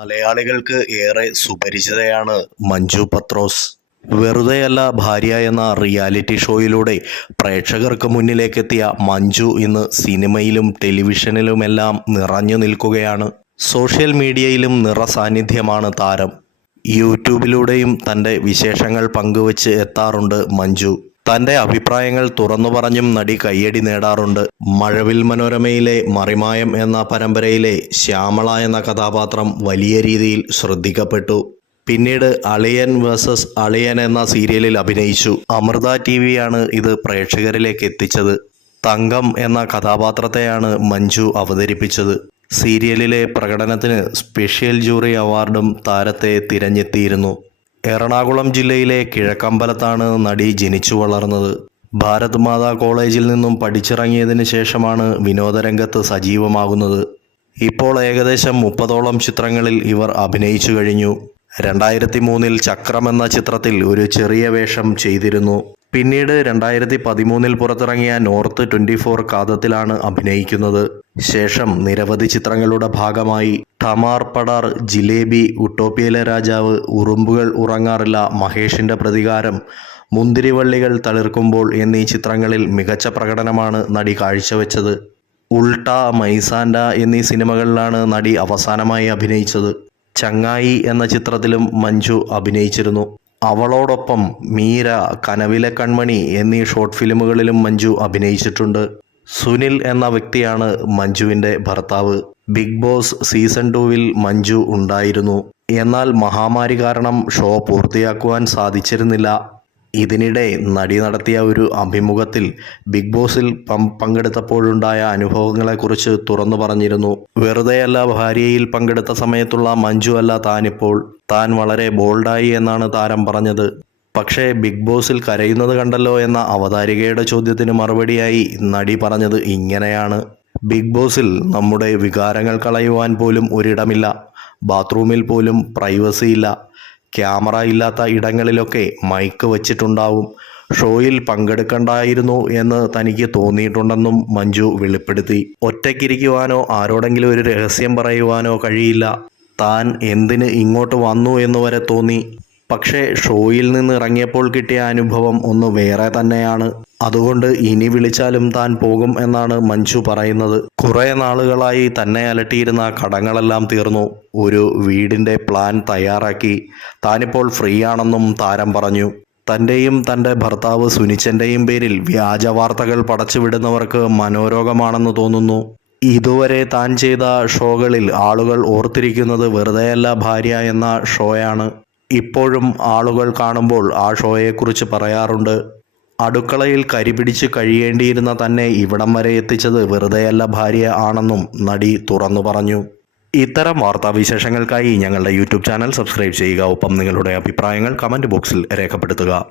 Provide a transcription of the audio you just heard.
മലയാളികൾക്ക് ഏറെ സുപരിചിതയാണ് മഞ്ജു പത്രോസ്. വെറുതെയല്ല ഭാര്യ എന്ന റിയാലിറ്റി ഷോയിലൂടെ പ്രേക്ഷകർക്ക് മുന്നിലേക്കെത്തിയ മഞ്ജു ഇന്ന് സിനിമയിലും ടെലിവിഷനിലുമെല്ലാം നിറഞ്ഞു നിൽക്കുകയാണ്. സോഷ്യൽ മീഡിയയിലും നിറസാന്നിധ്യമാണ് താരം. യൂട്യൂബിലൂടെയും തന്റെ വിശേഷങ്ങൾ പങ്കുവച്ച് എത്താറുണ്ട് മഞ്ജു. തന്റെ അഭിപ്രായങ്ങൾ തുറന്നു പറഞ്ഞും നടി കയ്യടി നേടാറുണ്ട്. മഴവിൽ മനോരമയിലെ മറിമായം എന്ന പരമ്പരയിലെ ശ്യാമള എന്ന കഥാപാത്രം വലിയ രീതിയിൽ ശ്രദ്ധിക്കപ്പെട്ടു. പിന്നീട് അളിയൻ വേഴ്സസ് അളിയൻ എന്ന സീരിയലിൽ അഭിനയിച്ചു. അമൃത ടി വിയാണ് ഇത് പ്രേക്ഷകരിലേക്ക് എത്തിച്ചത്. തങ്കം എന്ന കഥാപാത്രത്തെയാണ് മഞ്ജു അവതരിപ്പിച്ചത്. സീരിയലിലെ പ്രകടനത്തിന് സ്പെഷ്യൽ ജൂറി അവാർഡും താരത്തെ തിരഞ്ഞെത്തിയിരുന്നു. എറണാകുളം ജില്ലയിലെ കിഴക്കമ്പലത്താണ് നടി ജനിച്ചു വളർന്നത്. ഭാരത് മാതാ കോളേജിൽ നിന്നും പഠിച്ചിറങ്ങിയതിന് ശേഷമാണ് വിനോദരംഗത്ത് സജീവമാകുന്നത്. ഇപ്പോൾ ഏകദേശം മുപ്പതോളം ചിത്രങ്ങളിൽ ഇവർ അഭിനയിച്ചു കഴിഞ്ഞു. രണ്ടായിരത്തി മൂന്നിൽ ചക്രം എന്ന ചിത്രത്തിൽ ഒരു ചെറിയ വേഷം ചെയ്തിരുന്നു. പിന്നീട് രണ്ടായിരത്തി പതിമൂന്നിൽ പുറത്തിറങ്ങിയ നോർത്ത് ട്വന്റി ഫോർ കാതത്തിലാണ് അഭിനയിക്കുന്നത്. ശേഷം നിരവധി ചിത്രങ്ങളുടെ ഭാഗമായി ടമാർ പടാർ ജിലേബി ഉട്ടോപ്പിയയിലെ രാജാവ് ഉറുമ്പുകൾ ഉറങ്ങാറില്ല മഹേഷിന്റെ പ്രതികാരം മുന്തിരിവള്ളികൾ തളിർക്കുമ്പോൾ എന്നീ ചിത്രങ്ങളിൽ മികച്ച പ്രകടനമാണ് നടി കാഴ്ചവെച്ചത്. ഉൾട്ട മൈസാൻഡ എന്നീ സിനിമകളിലാണ് നടി അവസാനമായി അഭിനയിച്ചത്. ചങ്ങായി എന്ന ചിത്രത്തിലും മഞ്ജു അഭിനയിച്ചിരുന്നു. അവളോടൊപ്പം മീര കനവിലെ കൺമണി എന്നീ ഷോർട്ട് ഫിലിമുകളിലും മഞ്ജു അഭിനയിച്ചിട്ടുണ്ട്. സുനിൽ എന്ന വ്യക്തിയാണ് മഞ്ജുവിന്റെ ഭർത്താവ്. ബിഗ് ബോസ് സീസൺ ടൂവിൽ മഞ്ജു ഉണ്ടായിരുന്നു. എന്നാൽ മഹാമാരി കാരണം ഷോ പൂർത്തിയാക്കുവാൻ സാധിച്ചിരുന്നില്ല. ഇതിനിടെ നടി നടത്തിയ ഒരു അഭിമുഖത്തിൽ ബിഗ് ബോസിൽ പങ്കെടുത്തപ്പോഴുണ്ടായ അനുഭവങ്ങളെക്കുറിച്ച് തുറന്നു പറഞ്ഞിരുന്നു. വെറുതെയല്ല ഭാര്യയിൽ പങ്കെടുത്ത സമയത്തുള്ള മഞ്ജു അല്ല താനിപ്പോൾ. താൻ വളരെ ബോൾഡായി എന്നാണ് താരം പറഞ്ഞത്. പക്ഷേ ബിഗ് ബോസിൽ കരയുന്നത് കണ്ടല്ലോ എന്ന അവതാരികയുടെ ചോദ്യത്തിന് മറുപടിയായി നടി പറഞ്ഞത് ഇങ്ങനെയാണ്. ബിഗ് ബോസിൽ നമ്മുടെ വികാരങ്ങൾ കളയുവാൻ പോലും ഒരിടമില്ല. ബാത്റൂമിൽ പോലും പ്രൈവസി ഇല്ല. ക്യാമറ ഇല്ലാത്ത ഇടങ്ങളിലൊക്കെ മൈക്ക് വച്ചിട്ടുണ്ടാവും. ഷോയിൽ പങ്കെടുക്കണ്ടായിരുന്നു എന്ന് തനിക്ക് തോന്നിയിട്ടുണ്ടെന്നും മഞ്ജു വെളിപ്പെടുത്തി. ഒറ്റയ്ക്കിരിക്കുവാനോ ആരോടെങ്കിലും ഒരു രഹസ്യം പറയുവാനോ കഴിയില്ല. താൻ എന്തിന് ഇങ്ങോട്ട് വന്നു എന്ന് വരെ തോന്നി. പക്ഷേ ഷോയിൽ നിന്ന് ഇറങ്ങിയപ്പോൾ കിട്ടിയ അനുഭവം ഒന്ന് വേറെ തന്നെയാണ്. അതുകൊണ്ട് ഇനി വിളിച്ചാലും താൻ പോകും എന്നാണ് മഞ്ജു പറയുന്നത്. കുറേ നാളുകളായി തന്നെ അലട്ടിയിരുന്ന കടങ്ങളെല്ലാം തീർന്നു. ഒരു വീടിന്റെ പ്ലാൻ തയ്യാറാക്കി. താനിപ്പോൾ ഫ്രീ ആണെന്നും താരം പറഞ്ഞു. തന്റെയും തന്റെ ഭർത്താവ് സുനിച്ചന്റെയും പേരിൽ വ്യാജ വാർത്തകൾ പടച്ചുവിടുന്നവർക്ക് മനോരോഗമാണെന്ന് തോന്നുന്നു. ഇതുവരെ താൻ ചെയ്ത ഷോകളിൽ ആളുകൾ ഓർത്തിരിക്കുന്നത് വെറുതെയല്ല ഭാര്യ എന്ന ഷോയാണ്. ഇപ്പോഴും ആളുകൾ കാണുമ്പോൾ ആ ഷോയെക്കുറിച്ച് പറയാറുണ്ട്. അടുക്കളയിൽ കരിപിടിച്ച് കഴിയേണ്ടിയിരുന്ന തന്നെ ഇവിടം വരെ എത്തിച്ചത് വെറുതെയല്ല ഭാര്യ ആണെന്നും നടി തുറന്നു പറഞ്ഞു. ഇത്തരം വാർത്താ വിശേഷങ്ങൾക്കായി ഞങ്ങളുടെ യൂട്യൂബ് ചാനൽ സബ്സ്ക്രൈബ് ചെയ്യുക. ഒപ്പം നിങ്ങളുടെ അഭിപ്രായങ്ങൾ കമന്റ് ബോക്സിൽ രേഖപ്പെടുത്തുക.